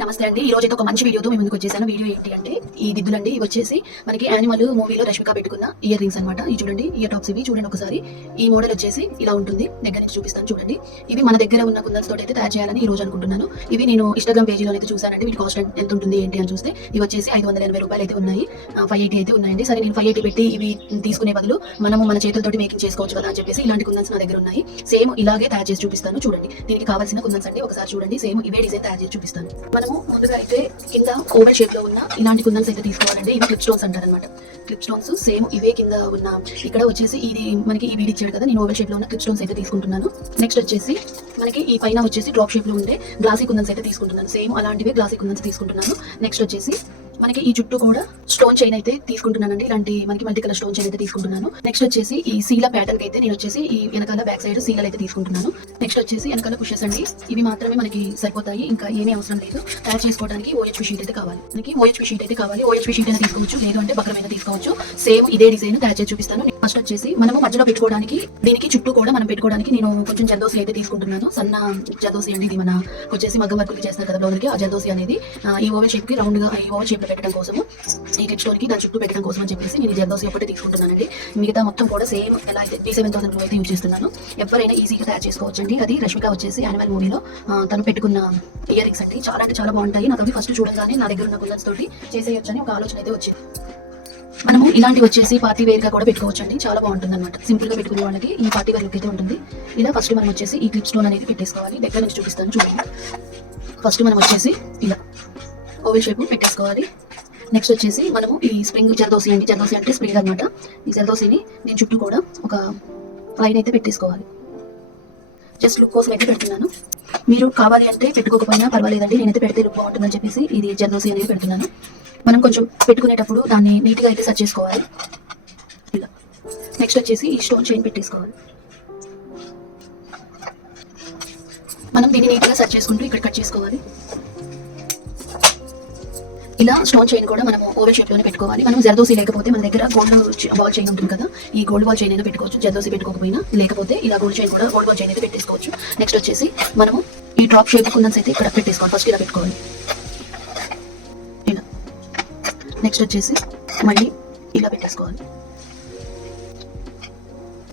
నమస్తే అండి. ఈ రోజు అయితే ఒక మంచి వీడియోతో మేము ముందుకు వచ్చేసాను. వీడియో ఏంటి అంటే ఈ దిద్దులండి ఇవి వచ్చేసి మనకి యానిమల్ మూవీలో రష్మిక పెట్టుకున్న ఇయర్ రింగ్స్ అనమాట ఇవి చూడండి ఇయర్ టాప్స్ ఇవి. చూడండి ఒకసారి. ఈ మోడల్ వచ్చేసి ఇలా ఉంటుంది. దగ్గర నుంచి చూపిస్తాను చూడండి. ఇవి మన దగ్గర ఉన్న కుందన్స్ తోటి అయితే తయారు చేయాలని ఈ రోజు అనుకుంటున్నాను. ఇవి నేను ఇన్స్టాగ్రామ్ పేజీలో అయితే చూసానండి వీటి కాస్ట్ ఎంత ఉంటుంది ఏంటి అని చూస్తే ఇవి వచ్చేసి ఐదు వందల ఎనభై రూపాయలు అయితే ఉన్నాయి. ఫైవ్ ఎయిటీ అయితే ఉన్నాయండి. సరే నేను ఫైవ్ ఎయిటీ పెట్టి ఇవి తీసుకునే బదులు మనము మన చేతులతోటి మేకింగ్ చేసుకోవచ్చు కదా అని చెప్పేసి ఇలాంటి కుందన్స్ నా దగ్గర ఉన్నాయి. సేమ్ ఇలాగే తయారు చేసి చూపిస్తాను. చూడండి. దీనికి కావాల్సిన కుందన్స్ అండి. ఒకసారి చూడండి. సేమ్ ఇవే డిజైన్ తయారు చేసి చూపిస్తాను. మనము ముందుగా అయితే కింద ఓవెల్ షేప్లో ఉన్న ఇలాంటి కుందన్స్ అయితే తీసుకోవాలండి. ఇవి క్లిప్ స్టోన్స్ అంటారు అనమాట క్లిప్ స్టోన్స్ సేమ్ ఇవే కింద ఉన్న ఇక్కడ వచ్చేసి ఇది మనకి ఈ వీడి ఇచ్చాడు కదా నేను ఓవెల్ షేప్లో ఉన్న క్లిప్ స్టోన్స్ అయితే తీసుకుంటున్నాను. నెక్స్ట్ వచ్చేసి మనకి ఈ పైన వచ్చేసి డ్రాప్ షేప్లో ఉండే గ్లాసీ కుందన్స్ అయితే తీసుకుంటున్నాను. సేమ్ అలాంటివే గ్లాసీ కుందన్స్ తీసుకుంటున్నాను. నెక్స్ట్ వచ్చేసి మనకి ఈ జుట్టు కూడా స్టోన్ చైన్ అయితే తీసుకుంటున్నానండి. ఇలాంటి మనకి మల్టీ కలర్ స్టోన్ చైన్ అయితే తీసుకుంటున్నాను. నెక్స్ట్ వచ్చేసి ఈ సీల ప్యాటర్న్ అయితే నేను వచ్చేసి ఈ వెనకాల బ్యాక్ సైడ్ సీలలు అయితే తీసుకుంటున్నాను. నెక్స్ట్ వచ్చేసి వెనకాల పుషెస్ అండి. ఇవి మాత్రమే మనకి సరిపోతాయి. ఇంకా ఏమీ అవసరం లేదు. తయారు చేసుకోవడానికి ఓహెచ్పి షీట్ అయితే కావాలి. మనకి ఓహెచ్పి షీట్ అయితే కావాలి. ఓహెచ్పి షీట్ అయినా తీసుకోవచ్చు. లేదు అంటే బక్రమైన తీసుకోవచ్చు. సేమ్ ఇదే డిజైన్ తయారు చేసి చూపిస్తాను. ఫస్ట్ వచ్చేసి మనము మధ్యలో పెట్టుకోవడానికి దీనికి చుట్టూ కూడా మనం పెట్టుకోవడానికి నేను కొంచెం జల్దోసి అయితే తీసుకుంటున్నాను. సన్న జల్దోసి అనేది మన వచ్చేసి మగ్గం వర్కులు చేస్తారు కదా బ్లౌజ్కి ఆ జల్దోసి అనేది ఈ ఓవెల్ షేప్కి రౌండ్గా ఈ ఓవెల్ షేప్ పెట్టడం కోసము ఈ కిట్ దాని చుట్టూ పెట్టడం కోసం అని చెప్పేసి నేను జల్దోసి ఒకటి తీసుకుంటున్నానండి. మిగతా మొత్తం కూడా సేమ్ ఎలా అయితే టీ సెవెన్ థౌసండ్ అయితే యూజ్ చేస్తున్నాను. ఎవరైనా ఈజీగా తయారు చేసుకోవచ్చండి. అది రష్మిక వచ్చేసి యానిమల్ మూవీలో తను పెట్టుకున్న ఇయర్ రింగ్స్ అండి. చాలా అంటే చాలా బాగుంటాయి. నాకు అవి ఫస్ట్ చూడగానే నా దగ్గర ఉన్న కుల్లర్స్ తోటి చేసేయొచ్చని ఒక ఆలోచన అయితే వచ్చింది. మనము ఇలాంటి వచ్చేసి పార్టీ వేర్గా కూడా పెట్టుకోవచ్చండి. చాలా బాగుంటుంది అనమాట సింపుల్గా పెట్టుకునే వాళ్ళకి ఈ పార్టీ వేర్ లుక్ అయితే ఉంటుంది. ఇలా ఫస్ట్ మనం వచ్చేసి ఈ క్లిప్ స్టోన్ అనేది పెట్టేసుకోవాలి. దగ్గర నుంచి చూపిస్తాను చూడండి. ఫస్ట్ మనం వచ్చేసి ఇలా ఓవెల్ షేప్ పెట్టేసుకోవాలి. నెక్స్ట్ వచ్చేసి మనము ఈ స్ప్రింగ్ జల్దోసి అండి. జల్దోసి అంటే స్ప్రింగ్ అనమాట ఈ జల్దోసిని నేను చుట్టూ కూడా ఒక లైన్ అయితే పెట్టేసుకోవాలి. జస్ట్ లుక్ కోసం అయితే పెడుతున్నాను. మీరు కావాలి అంటే పెట్టుకోకపోయినా పర్వాలేదండి. నేనైతే పెడితే లుక్ బాగుంటుందని చెప్పేసి ఇది జల్దోసి అనేది పెడుతున్నాను. మనం కొంచెం పెట్టుకునేటప్పుడు దాన్ని నీట్గా అయితే సెట్ చేసుకోవాలి. ఇలా. నెక్స్ట్ వచ్చేసి ఈ స్టోన్ చైన్ పెట్టేసుకోవాలి. మనం దీన్ని నీట్గా సెట్ చేసుకుంటూ ఇక్కడ కట్ చేసుకోవాలి. ఇలా స్టోన్ చైన్ కూడా మనం ఓవెల్ షేప్లోనే పెట్టుకోవాలి. మనం జర్దోసి లేకపోతే మన దగ్గర గోల్డ్ బాల్ చైన్ ఉంటుంది కదా ఈ గోల్డ్ బాల్ చైన్ అయినా పెట్టుకోవచ్చు. జర్దోసి పెట్టుకోకపోయినా లేకపోతే ఇలా గోల్డ్ చైన్ కూడా గోల్డ్ బాల్ చైన్ అయితే పెట్టేసుకోవచ్చు. నెక్స్ట్ వచ్చేసి మనము ఈ డ్రాప్ షేప్ కుందన్స్ అయితే ఇక్కడ పెట్టేసుకోవాలి. ఫస్ట్ ఇలా పెట్టుకోవాలి. నెక్స్ట్ వచ్చేసి మళ్ళీ ఇలా పెట్టేసుకోవాలి.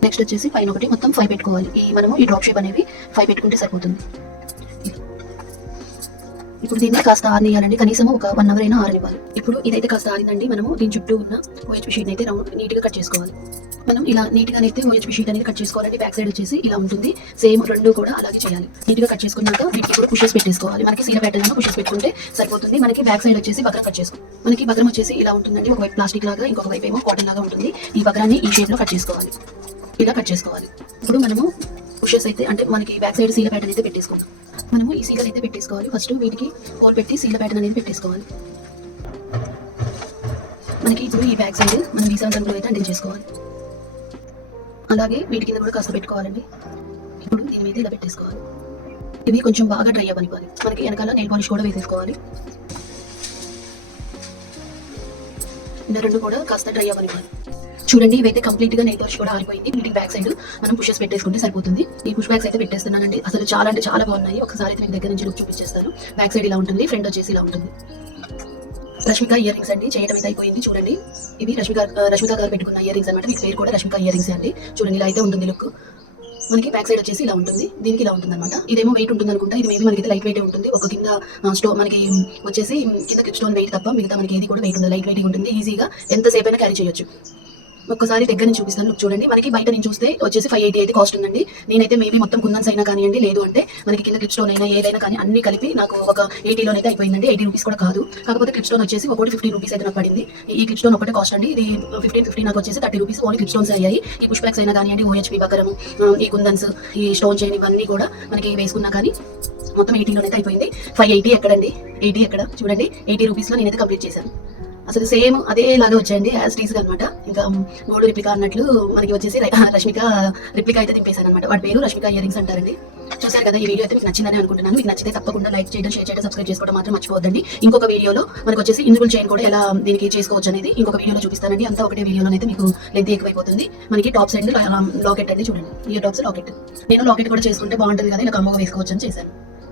నెక్స్ట్ వచ్చేసి పైన ఒకటి మొత్తం ఫైవ్ పెట్టుకోవాలి. ఈ మనము ఈ డ్రాప్ షేప్ అనేవి ఫైవ్ పెట్టుకుంటే సరిపోతుంది. ఇప్పుడు దీన్ని కాస్త ఆరనియాలండి. కనీసం ఒక వన్ అవర్ అయినా ఆరనివ్వాలి. ఇప్పుడు ఇదైతే కాస్త ఆరిందండి. మనము దీని చుట్టూ ఉన్న ఓహెచ్ షీట్ అయితే రౌండ్ నీట్గా కట్ చేసుకోవాలి. మనం ఇలా నీట్గా అయితే ఓఎచ్పి షీట్ అనేది కట్ చేసుకోవాలండి బ్యాక్ సైడ్ వచ్చేసి ఇలా ఉంటుంది. సేమ్ రెండు కూడా అలాగే చేయాలి. నీట్గా కట్ చేసుకున్నాక వీటికి కూడా పుషెస్ పెట్టేసుకోవాలి. మనకి సీల ప్యాటర్న్ పుషెస్ పెట్టుకుంటే సరిపోతుంది. మనకి బ్యాక్ సైడ్ వచ్చేసి బక్రం కట్ చేసుకోవాలి మనకి బక్రం వచ్చేసి ఇలా ఉంటుందండి. ఒకవైపు ప్లాస్టిక్ లాగా ఇంకొక వైపు ఏమో కాటన్ లాగా ఉంటుంది. ఈ బక్రాన్ని ఈ షేప్లో కట్ చేసుకోవాలి. ఇలా కట్ చేసుకోవాలి. ఇప్పుడు మనము పుషెస్ అయితే అంటే మనకి బ్యాక్ సైడ్ సీల ప్యాటర్న్ అయితే పెట్టేసుకుందాం. మనము ఈ సీలర్ అయితే పెట్టేసుకోవాలి. ఫస్ట్ వీటికి కోల్ పెట్టి సీల ప్యాటర్న్ అనేది పెట్టేసుకోవాలి. మనకి ఇప్పుడు ఈ బ్యాక్ సైడ్ మనం ఈ సెవెన్ అయితే అటెండ్ చేసుకోవాలి. అలాగే వీటి కింద కూడా కాస్త పెట్టుకోవాలండి. ఇప్పుడు దీని మీద ఇలా పెట్టేసుకోవాలి. ఇవి కొంచెం బాగా డ్రై అవ్వనివ్వాలి. మనకి వెనకాల నెయిల్ పాలిష్ కూడా వేసేసుకోవాలి. రెండు కూడా కాస్త డ్రై అవ్వనివ్వాలి. చూడండి ఇవైతే కంప్లీట్గా నెయిల్ పాలిష్ కూడా ఆరిపోయింది. వీటికి బ్యాక్ సైడ్ మనం పుషెస్ పెట్టేసుకుంటే సరిపోతుంది. ఈ పుష్ బ్యాగ్స్ అయితే పెట్టేస్తున్నానండి. అసలు చాలా అంటే చాలా బాగున్నాయి. ఒకసారి అయితే మీకు దగ్గర నుంచి లుక్ చూపించేస్తాను. బ్యాక్ సైడ్ ఇలా ఉంటుంది. ఫ్రంట్ వచ్చేసి ఇలా ఉంటుంది. రష్మిక ఇయర్ రింగ్స్ అండి. చేయడం అయితే అయిపోయింది. చూడండి. ఇవి రష్మిక రష్మిక గారు పెట్టుకున్న ఇయర్ రింగ్స్ అనమాట మీ పేరు కూడా రష్మిక ఇయర్ రింగ్స్ అండి. చూడండి ఇలా అయితే ఉంటుంది లుక్. మనకి బ్యాక్ సైడ్ వచ్చేసి ఇలా ఉంటుంది. దీనికి ఇలా ఉంటుంది అనమాట ఇదేమో వెయిట్ ఉంటుంది అనుకుంటా. ఇది మేబీ మనకి లైట్ వెయిట్ ఉంటుంది. ఒక కింద స్టో మనకి వచ్చేసి కింద స్టోన్ వెయిట్ తప్ప మిగతా మనకి ఏది కూడా వెయిట్ ఉండదు. లైట్ వెయిట్ ఉంటుంది. ఈజీగా ఎంతసేపు అయినా క్యారీ చేయొచ్చు. ఒక్కసారి దగ్గర నుంచి చూపిస్తాను. చూడండి. మనకి బయట నుంచి చూస్తే వచ్చేసి ఫైవ్ ఎయిటీ అయితే కాస్ట్ ఉందండి. నేనైతే మేబీ మొత్తం కుందన్స్ అయినా కానివ్వండి లేదు అంటే మనకి కింద క్లిప్ స్టోన్ అయినా ఏదైనా కానీ అన్ని కలిపి నాకు ఒక ఎయిటీలో అయితే అయిపోయిందండి. ఎయిటీ రూపీస్ కూడా కాదు. కాకపోతే క్లిప్ స్టోన్ వచ్చేసి ఒకటి ఫిఫ్టీ రూపీస్ అయితే నాకు పడింది. ఈ క్లిప్ స్టోన్ ఒకటే కాస్ట్ అండి. ఇది ఫిఫ్టీన్ ఫిఫ్టీ నాకు వచ్చేసి thirty rupees only clip stones అయ్యాయి. ఈ పుష్ బ్యాగ్స్ అయినా కానివ్వండి ఓహెచ్పి బకరము ఈ కుందన్స్ ఈ స్టోన్ చైన్ ఇవన్నీ కూడా మనకి వేసుకున్నా కానీ మొత్తం ఎయిటీలోనైతే అయితే అయిపోయింది. ఫైవ్ ఎయిటీ ఎక్కడండి? ఎయిటీ ఎక్కడ? చూడండి. ఎయిటీ రూపీస్లో నేనైతే కంప్లీట్ చేశాను. అసలు సేమ్ అదే లాగా వచ్చాయండి యాజ్ టీస్ అనమాట ఇంకా గోల్డ్ రిప్లికా అన్నట్లు మనకి వచ్చేసి రష్మిక రిప్లికా అయితే దింపేశాను అనమాట వాటి పేరు రష్మిక ఇయర్ రింగ్స్ అంటారండి. చూసారు కదా ఈ వీడియో అయితే మీకు నచ్చిందని అనుకుంటున్నాను. మీకు నచ్చితే తప్పకుండా లైక్ చేయడం షేర్ చేయడం సబ్స్క్రైబ్ చేసుకోవడం మాత్రం మర్చిపోవద్దండి. ఇంకొక వీడియోలో మనకు వచ్చేసి ఇన్విజిబుల్ చైన్ కూడా ఎలా దీనికి చేసుకోవచ్చు అనేది ఇంకొక వీడియోలో చూపిస్తానండి. అంతా ఒకటే వీడియోలో అయితే మీకు లెంత్ ఎక్కువైపోతుంది. మనకి టాప్ సైడ్ లాకెట్ అండి చూడండి. ఈ టాప్స్ లాకెట్ నేను లాకెట్ కూడా చేసుకుంటే బాగుంటుంది కదా ఇలా కమ్మగా వేసుకోవచ్చు అని చేశాను.